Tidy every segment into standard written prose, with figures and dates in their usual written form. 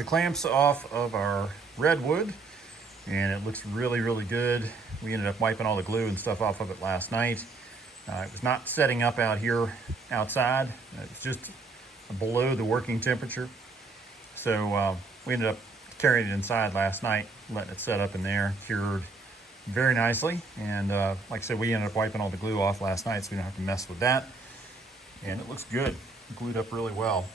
the clamps off of our redwood, and it looks really, really good. We ended up wiping all the glue and stuff off of it last night. It was not setting up out here outside. It's just below the working temperature. So we ended up carrying it inside last night, letting it set up in there, cured very nicely. And like I said, we ended up wiping all the glue off last night, so we don't have to mess with that. And it looks good, glued up really well.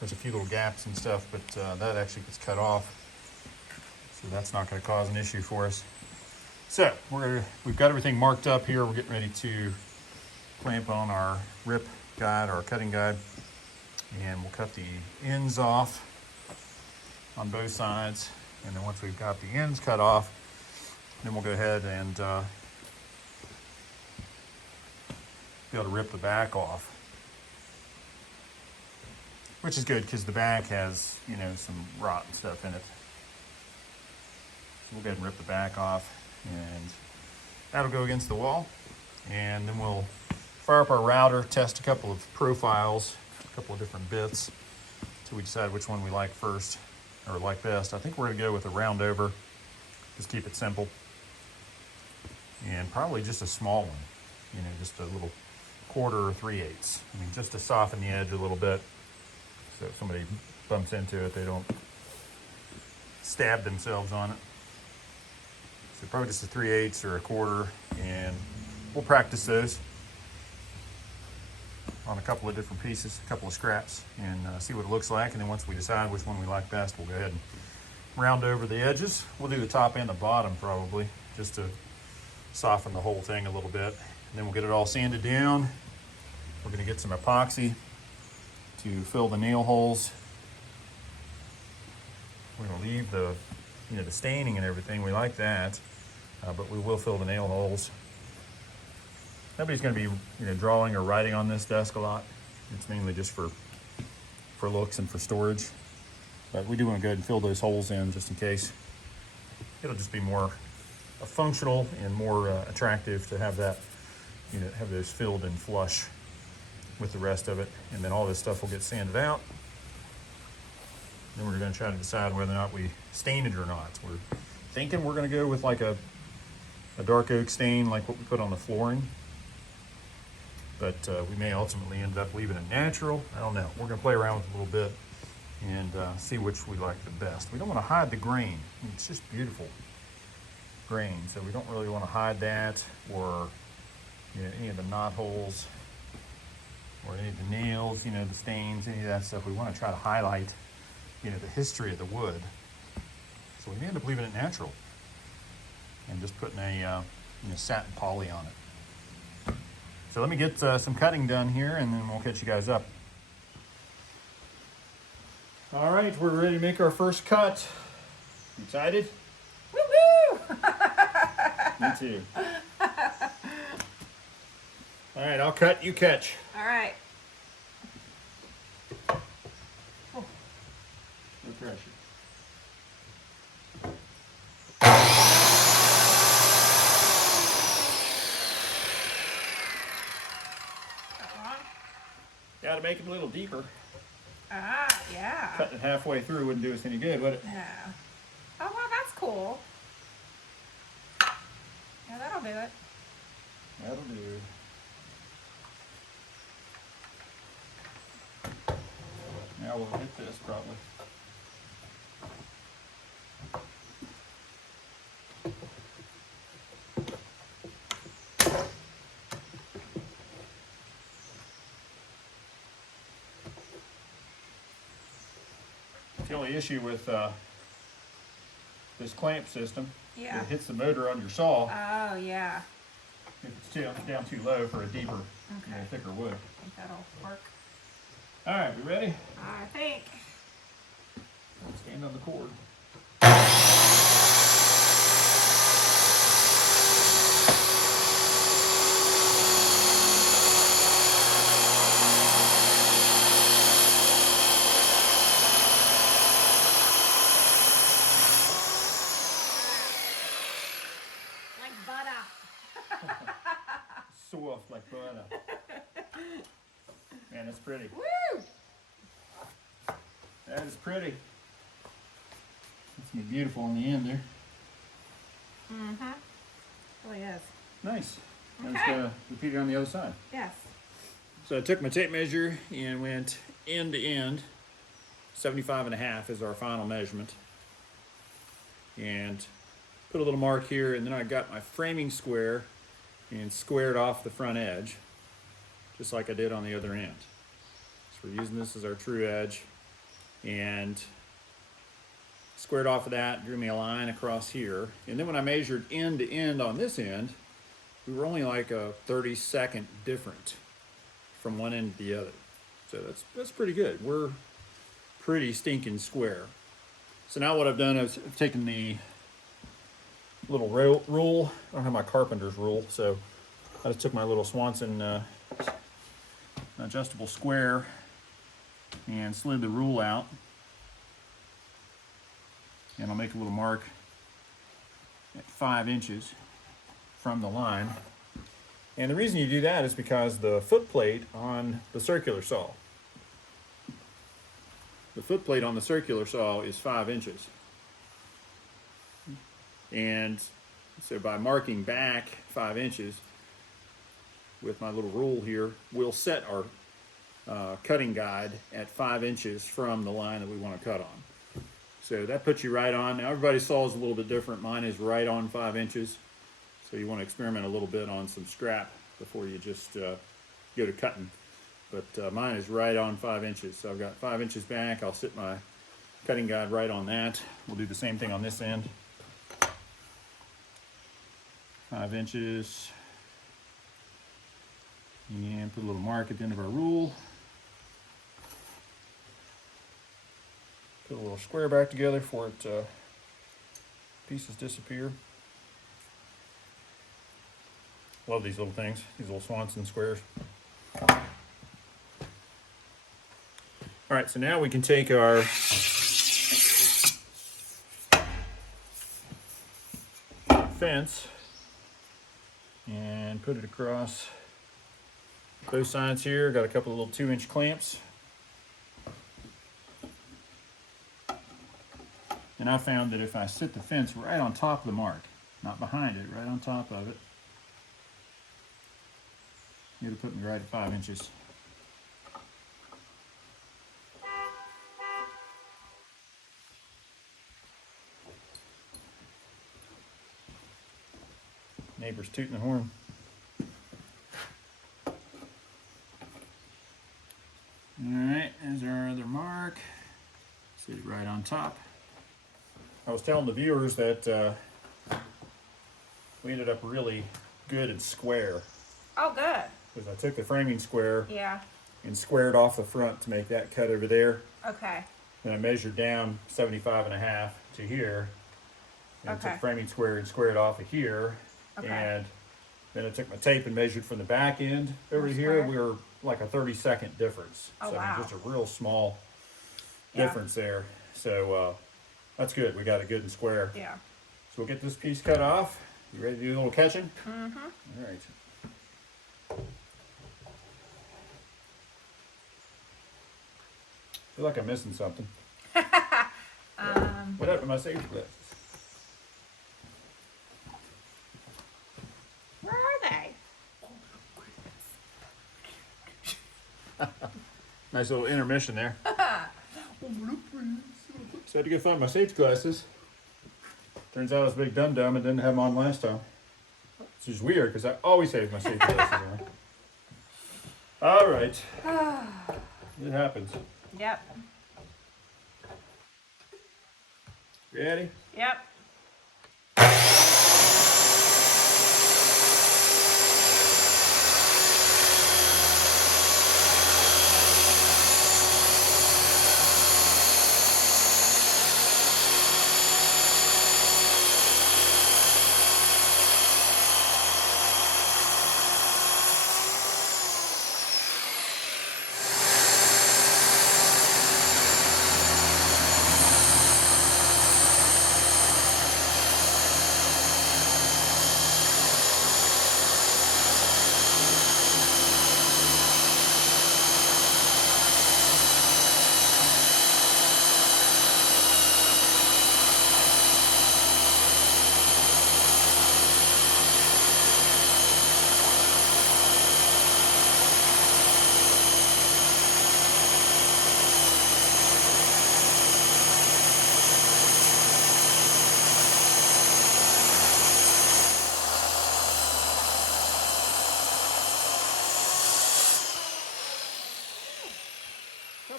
There's a few little gaps and stuff, but that actually gets cut off. So that's not going to cause an issue for us. So we've got everything marked up here. We're getting ready to clamp on our rip guide, our cutting guide, and we'll cut the ends off on both sides. And then once we've got the ends cut off, then we'll go ahead and be able to rip the back off, which is good because the back has, you know, some rot and stuff in it. We'll go ahead and rip the back off, and that'll go against the wall. And then we'll fire up our router, test a couple of profiles, a couple of different bits, until we decide which one we like first, or like best. I think we're gonna go with a round over, just keep it simple. And probably just a small one, you know, just a little 1/4 or 3/8. I mean, just to soften the edge a little bit, so if somebody bumps into it, they don't stab themselves on it. So probably just a 3/8 or a 1/4, and we'll practice those on a couple of different pieces, a couple of scraps, and see what it looks like. And then once we decide which one we like best, we'll go ahead and round over the edges. We'll do the top and the bottom probably, just to soften the whole thing a little bit. And then we'll get it all sanded down. We're gonna get some epoxy to fill the nail holes. We're gonna leave the, you know, the staining and everything. We like that, but we will fill the nail holes. Nobody's gonna be, you know, drawing or writing on this desk a lot. It's mainly just for looks and for storage. But we do want to go ahead and fill those holes in just in case. It'll just be more functional and more attractive to have that, you know, have those filled and flush with the rest of it. And then all this stuff will get sanded out. Then we're going to try to decide whether or not we stain it or not. We're thinking we're going to go with like a dark oak stain, like what we put on the flooring. But we may ultimately end up leaving it natural. I don't know. We're going to play around with it a little bit and see which we like the best. We don't want to hide the grain. I mean, it's just beautiful grain, so we don't really want to hide that, or, you know, any of the knot holes or any of the nails, you know, the stains, any of that stuff. We want to try to highlight, you know, the history of the wood. So we may end up leaving it natural and just putting a you know, satin poly on it. So let me get some cutting done here, and then we'll catch you guys up. All right, we're ready to make our first cut. You excited? Woo-hoo! Me too. All right, I'll cut, you catch. All right. No pressure. Got to make it a little deeper. Ah, yeah. Cutting it halfway through wouldn't do us any good, would it? Yeah. Oh, well, that's cool. Yeah, that'll do it. That'll do. Now we'll hit this probably. The only issue with this clamp system, Yeah. it hits the motor on your saw Oh, yeah. if it's down too low for a deeper, you know, thicker wood. I think that'll work. All right, we ready? I think. Let's stand on the cord. Like butter. Soft like butter. Man, that's pretty. Woo! That is pretty. It's gonna be beautiful in the end there. Mm-hmm. Really is. Nice. Now Okay. just gotta repeat it on the other side. Yes. So I took my tape measure and went end to end. 75.5 is our final measurement. And put a little mark here, and then I got my framing square and squared off the front edge, just like I did on the other end. So we're using this as our true edge, and squared off of that, drew me a line across here. And then when I measured end to end on this end, we were only like a 30-second different from one end to the other. So that's pretty good. We're pretty stinking square. So now what I've done is I've taken the little rule. I don't have my carpenter's rule, so I just took my little Swanson adjustable square and slid the rule out. And I'll make a little mark at 5 inches from the line. And the reason you do that is because the foot plate on the circular saw. The foot plate on the circular saw is 5 inches. And so by marking back 5 inches with my little rule here, we'll set our cutting guide at 5 inches from the line that we want to cut on. So that puts you right on. Now everybody's saw is a little bit different. Mine is right on 5 inches. So you want to experiment a little bit on some scrap before you just go to cutting. But mine is right on 5 inches. So I've got 5 inches back. I'll sit my cutting guide right on that. We'll do the same thing on this end. 5 inches. And put a little mark at the end of our rule. Put a little square back together for it pieces disappear. Love these little things, these little Swanson squares. All right, so now we can take our fence and put it across both sides here. Got a couple of little 2-inch clamps. And I found that if I sit the fence right on top of the mark, not behind it, right on top of it, it'll put me right at 5 inches. Neighbor's tooting the horn. Alright, there's our other mark. Sit it right on top. I was telling the viewers that we ended up really good and square. Oh, good. Because I took the framing square Yeah. and squared off the front to make that cut over there. Okay. And I measured down 75.5 to here. And Okay. took framing square and squared off of here. Okay. And then I took my tape and measured from the back end over to here. Square. We were like a 30-second difference. Oh, so wow. just a real small Yeah. difference there. So that's good. We got it good and square. Yeah. So we'll get this piece cut off. You ready to do a little catching? Mm-hmm. All right. I feel like I'm missing something. What happened to my safety glasses? Where are they? Nice little intermission there. So I had to go find my safety glasses. Turns out I was a big dum-dum and didn't have them on last time. Which is weird because I always have my safety glasses on. All right. It happens. Yep. Ready? Yep.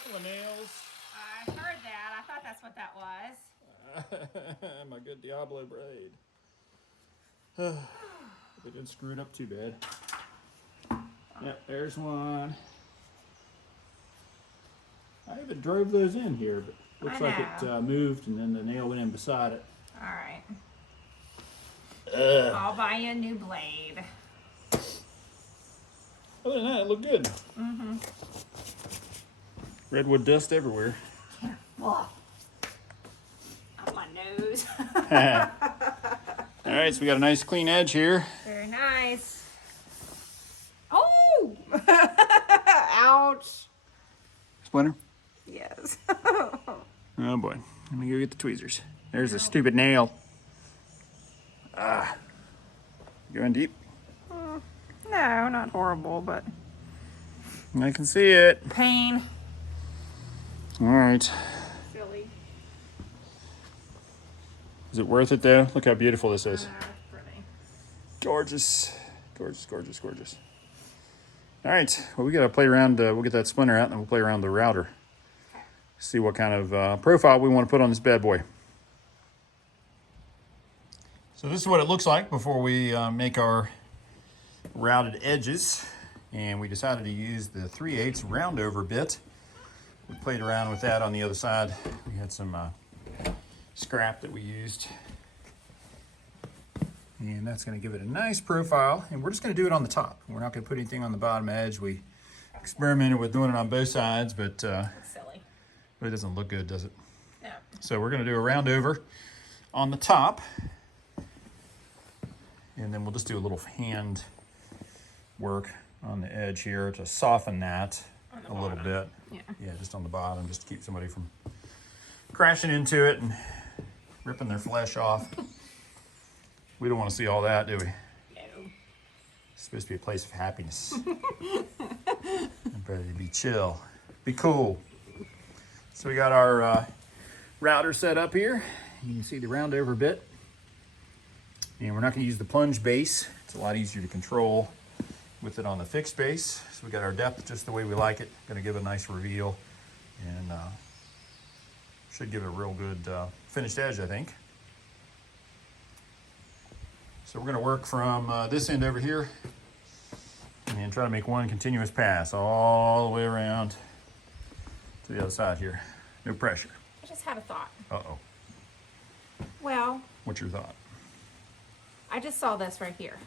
couple of nails. I heard that. I thought that's what that was. My good Diablo braid. They didn't screw it up too bad. Yep, there's one. I even drove those in here, but looks like it moved and then the nail went in beside it. All right. I'll buy you a new blade. Other than that, it looked good. Mm-hmm. Redwood dust everywhere. Whoa. On my nose. All right, so we got a nice clean edge here. Very nice. Oh! Ouch. Splinter? Yes. Oh boy, let me go get the tweezers. There's a stupid nail. Going deep? No, not horrible, but I can see it. pain. All right. Silly. Is it worth it though? Look how beautiful this is. Pretty. Gorgeous. Gorgeous, gorgeous, gorgeous. All right, well, we got to play around. We'll get that splinter out and then we'll play around the router. See what kind of profile we want to put on this bad boy. So this is what it looks like before we make our routed edges. And we decided to use the 3/8 round over bit. We played around with that on the other side. We had some scrap that we used. And that's going to give it a nice profile. And we're just going to do it on the top. We're not going to put anything on the bottom edge. We experimented with doing it on both sides, but Silly. it doesn't look good, does it? No. So we're going to do a round over on the top. And then we'll just do a little hand work on the edge here to soften that a little bit. Yeah. Just on the bottom, just to keep somebody from crashing into it and ripping their flesh off. We don't want to see all that, do we? No. It's supposed to be a place of happiness. Better to be chill, be cool. So we got our router set up here. You can see the round over bit. And we're not going to use the plunge base. It's a lot easier to control with it on the fixed base. So we got our depth just the way we like it. Going to give a nice reveal and should give it a real good finished edge, I think. So we're going to work from this end over here and try to make one continuous pass all the way around to the other side here. No pressure. I just had a thought. Uh-oh. Well, What's your thought? I just saw this right here.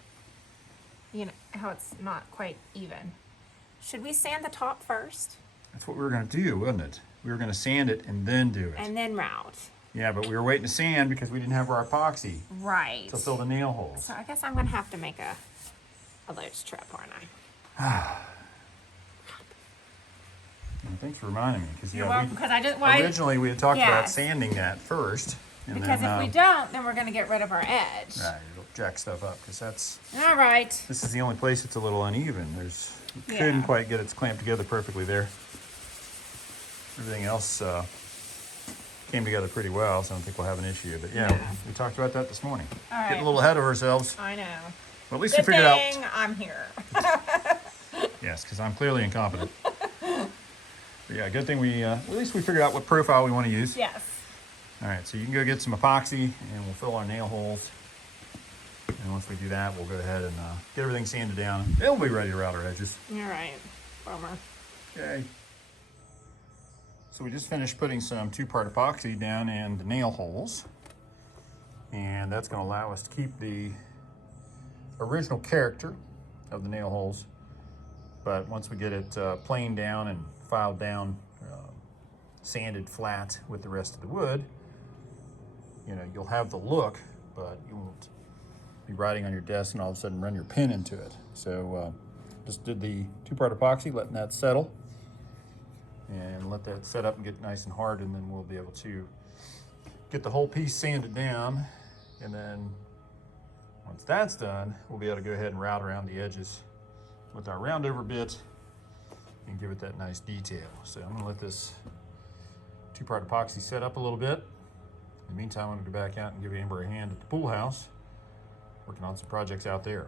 You know how it's not quite even. Should we sand the top first That's what we were going to do, wasn't it? We were going to sand it and then do it. and then route? Yeah, but we were waiting to sand because we didn't have our epoxy Right. to fill the nail holes. So I guess I'm gonna have to make a loach trip, aren't I? Thanks for reminding me. Because You're welcome. Because I just why originally we had talked Yeah. about sanding that first. And because then, if we don't, then we're gonna get rid of our edge. right, it'll jack stuff up because that's All right. this is the only place it's a little uneven. We Yeah. couldn't quite get it clamped together perfectly there. Everything else came together pretty well, so I don't think we'll have an issue. But yeah, Yeah. we talked about that this morning. All right. Getting a little ahead of ourselves. I know. Well, at least Good we figured thing out. I'm here. Yes, because I'm clearly incompetent. But yeah, good thing we at least we figured out what profile we want to use. Yes. All right, so you can go get some epoxy and we'll fill our nail holes. And once we do that, we'll go ahead and get everything sanded down. It'll be ready to route our edges. All right. Bummer. Okay. So we just finished putting some 2-part epoxy down in the nail holes. And that's going to allow us to keep the original character of the nail holes. But once we get it planed down and filed down, sanded flat with the rest of the wood, you'll have the look, but you won't be writing on your desk and all of a sudden run your pen into it. So just did the 2-part epoxy, letting that settle. And let that set up and get nice and hard, and then we'll be able to get the whole piece sanded down. And then once that's done, we'll be able to go ahead and route around the edges with our round over bit and give it that nice detail. So I'm gonna let this 2-part epoxy set up a little bit. In the meantime, I'm gonna go back out and give Amber a hand at the pool house, working on some projects out there.